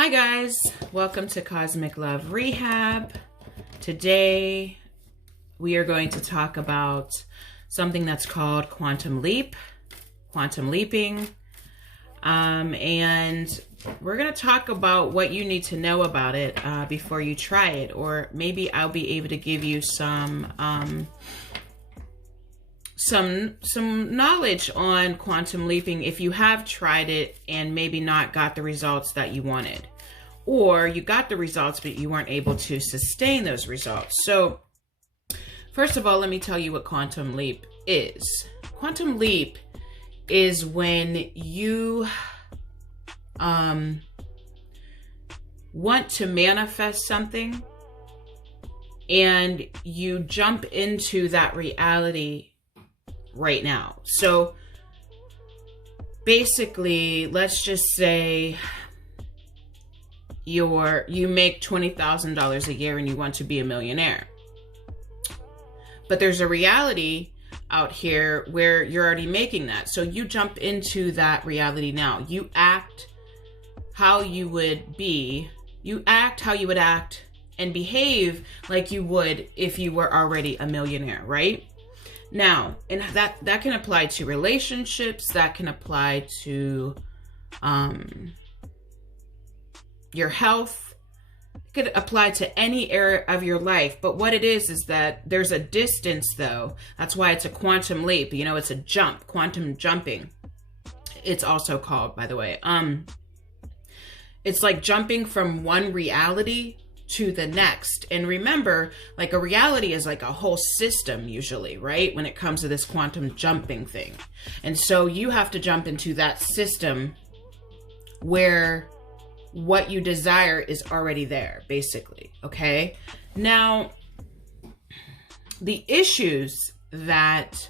Hi guys, welcome to Cosmic Love Rehab. Today we are going to talk about something that's called quantum leaping. And we're going to talk about what you need to know about it before you try it, or maybe I'll be able to give you some knowledge on quantum leaping if you have tried it and maybe not got the results that you wanted, or you got the results but you weren't able to sustain those results. So first of all, let me tell you what quantum leap is. Quantum leap is when you want to manifest something and you jump into that reality right now. So basically, let's just say you make $20,000 a year and you want to be a millionaire. But there's a reality out here where you're already making that. So you jump into that reality now. You act how you would be. You act how you would act and behave like you would if you were already a millionaire, right? Now, and that can apply to relationships, that can apply to your health. It could apply to any area of your life. But what it is that there's a distance, though. That's why it's a quantum leap. You know, it's a jump, quantum jumping. It's also called, by the way. It's like jumping from one reality to the next. And remember, like, a reality is like a whole system usually, right? When it comes to this quantum jumping thing. And so you have to jump into that system where what you desire is already there, basically. Okay. Now, the issues that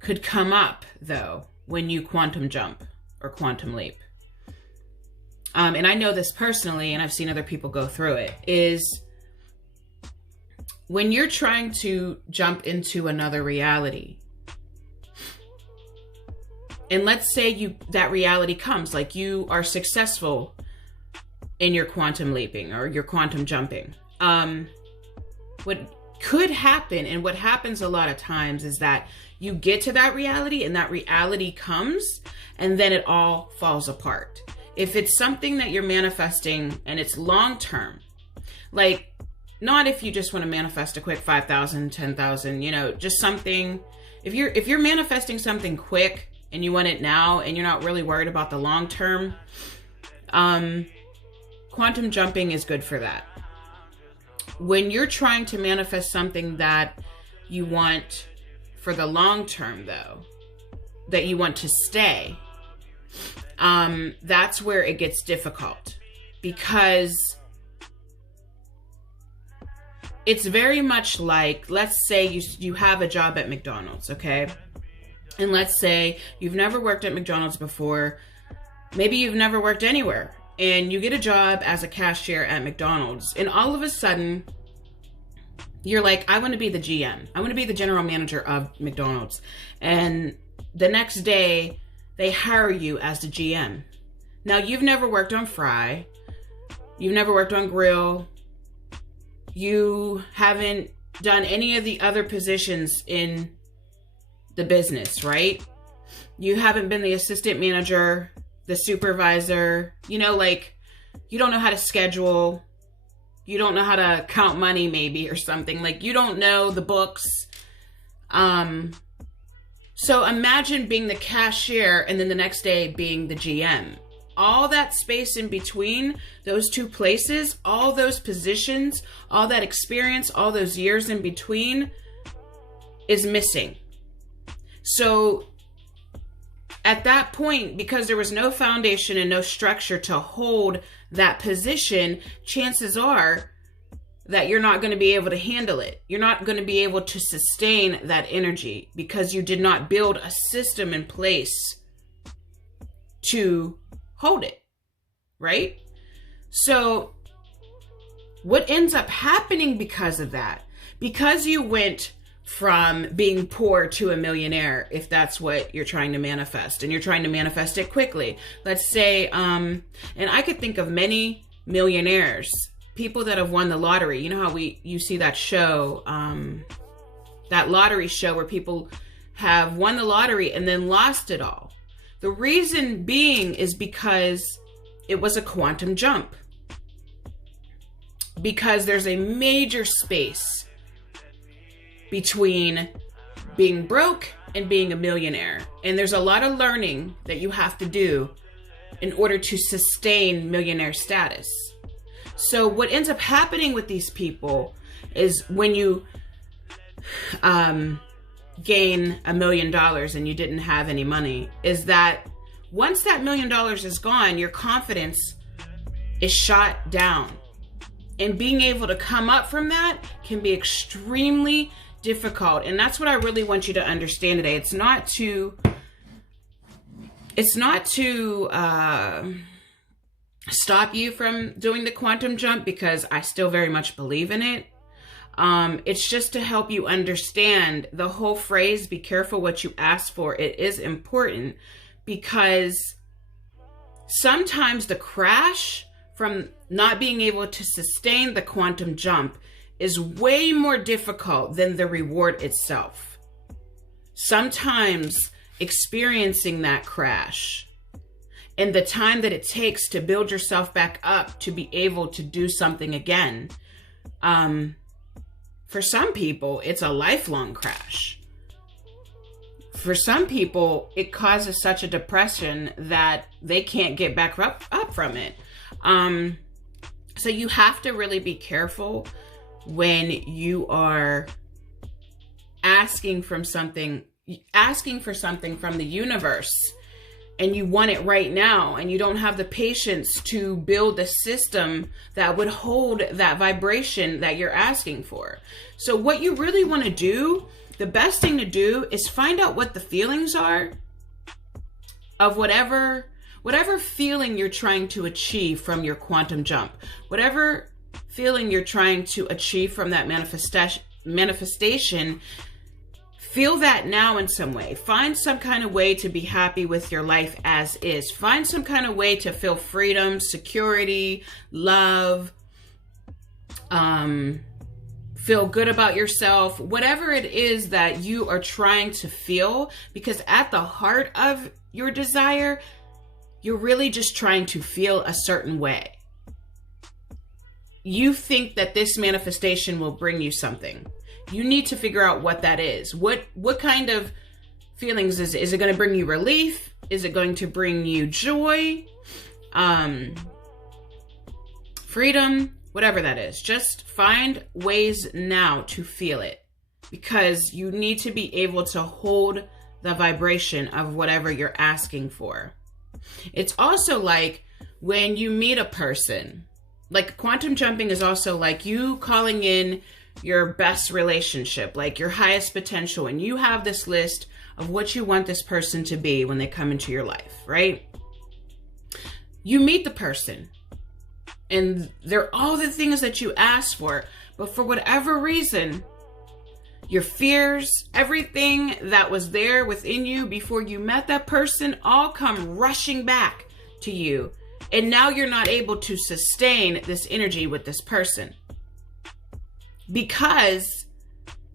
could come up, though, when you quantum jump or quantum leap, and I know this personally, and I've seen other people go through it, is when you're trying to jump into another reality, and let's say that reality comes, like you are successful in your quantum leaping or your quantum jumping. What could happen, and what happens a lot of times, is that you get to that reality and that reality comes and then it all falls apart. If it's something that you're manifesting and it's long-term, like not if you just want to manifest a quick 5,000, 10,000, you know, just something, if you're manifesting something quick and you want it now and you're not really worried about the long-term, quantum jumping is good for that. When you're trying to manifest something that you want for the long-term, though, that you want to stay, that's where it gets difficult, because it's very much like, let's say you have a job at McDonald's, okay? And let's say you've never worked at McDonald's before. Maybe you've never worked anywhere, and you get a job as a cashier at McDonald's, and all of a sudden you're like, I want to be the GM. I want to be the general manager of McDonald's. And the next day they hire you as the GM. Now, you've never worked on fry. You've never worked on grill. You haven't done any of the other positions in the business, right? You haven't been the assistant manager, the supervisor, you know, like, you don't know how to schedule. You don't know how to count money, maybe, or something. Like, you don't know the books. So imagine being the cashier and then the next day being the GM. All that space in between those two places, all those positions, all that experience, all those years in between is missing. So at that point, because there was no foundation and no structure to hold that position, chances are that you're not going to be able to handle it. You're not going to be able to sustain that energy because you did not build a system in place to hold it, right? So what ends up happening because of that, because you went from being poor to a millionaire, if that's what you're trying to manifest and you're trying to manifest it quickly. Let's say, and I could think of many millionaires, people that have won the lottery. You know how you see that show, that lottery show where people have won the lottery and then lost it all. The reason being is because it was a quantum jump. Because there's a major space between being broke and being a millionaire. And there's a lot of learning that you have to do in order to sustain millionaire status. So what ends up happening with these people is when you gain $1 million and you didn't have any money, is that once that $1 million is gone, your confidence is shot down. And being able to come up from that can be extremely difficult. And that's what I really want you to understand today. It's not to stop you from doing the quantum jump, because I still very much believe in it. It's just to help you understand the whole phrase, be careful what you ask for. It is important because sometimes the crash from not being able to sustain the quantum jump is way more difficult than the reward itself. Sometimes experiencing that crash and the time that it takes to build yourself back up to be able to do something again, for some people, it's a lifelong crash. For some people, it causes such a depression that they can't get back up from it. So you have to really be careful when you are asking for something from the universe and you want it right now and you don't have the patience to build a system that would hold that vibration that you're asking for. So what you really want to do, the best thing to do is find out what the feelings are of whatever feeling you're trying to achieve from your quantum jump, whatever feeling you're trying to achieve from that manifestation, feel that now in some way. Find some kind of way to be happy with your life as is. Find some kind of way to feel freedom, security, love, feel good about yourself, whatever it is that you are trying to feel, because at the heart of your desire, you're really just trying to feel a certain way. You think that this manifestation will bring you something. You need to figure out what that is. What kind of feelings is it? Is it going to bring you relief? Is it going to bring you joy? Freedom? Whatever that is. Just find ways now to feel it, because you need to be able to hold the vibration of whatever you're asking for. It's also like when you meet a person, like quantum jumping is also like you calling in your best relationship, like your highest potential, and you have this list of what you want this person to be when they come into your life, right? You meet the person and they're all the things that you asked for, but for whatever reason, your fears, everything that was there within you before you met that person all come rushing back to you. And now you're not able to sustain this energy with this person. Because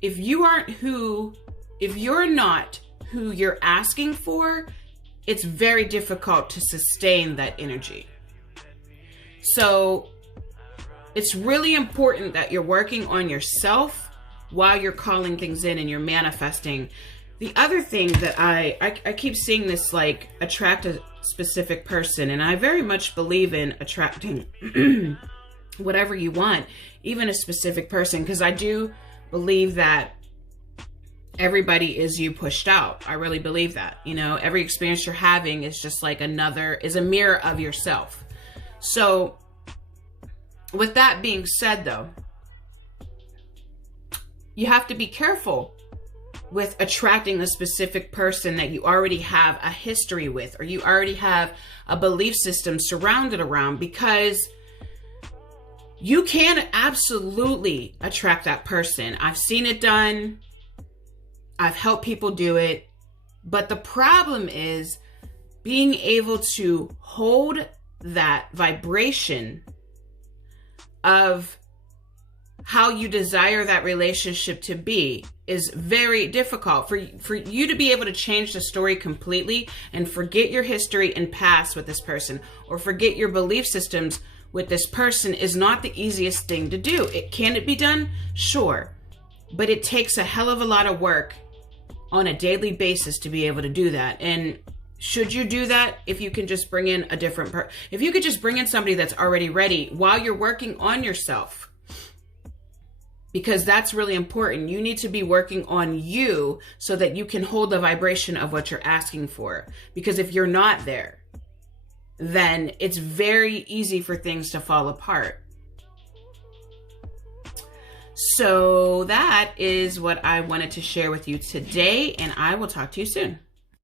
if you're not who you're asking for, it's very difficult to sustain that energy. So it's really important that you're working on yourself while you're calling things in and you're manifesting. The other thing that I keep seeing this, like, attract a specific person, and I very much believe in attracting whatever you want, even a specific person, because I do believe that everybody is you pushed out. I really believe that. You know, every experience you're having is just like is a mirror of yourself. So with that being said, though, you have to be careful with attracting a specific person that you already have a history with, or you already have a belief system surrounded around, because you can absolutely attract that person. I've seen it done. I've helped people do it. But the problem is being able to hold that vibration of how you desire that relationship to be is very difficult. For you to be able to change the story completely and forget your history and past with this person, or forget your belief systems with this person, is not the easiest thing to do. Can it be done? Sure. But it takes a hell of a lot of work on a daily basis to be able to do that. And should you do that if you can just bring in a different if you could just bring in somebody that's already ready while you're working on yourself? Because that's really important. You need to be working on you so that you can hold the vibration of what you're asking for. Because if you're not there, then it's very easy for things to fall apart. So that is what I wanted to share with you today, and I will talk to you soon.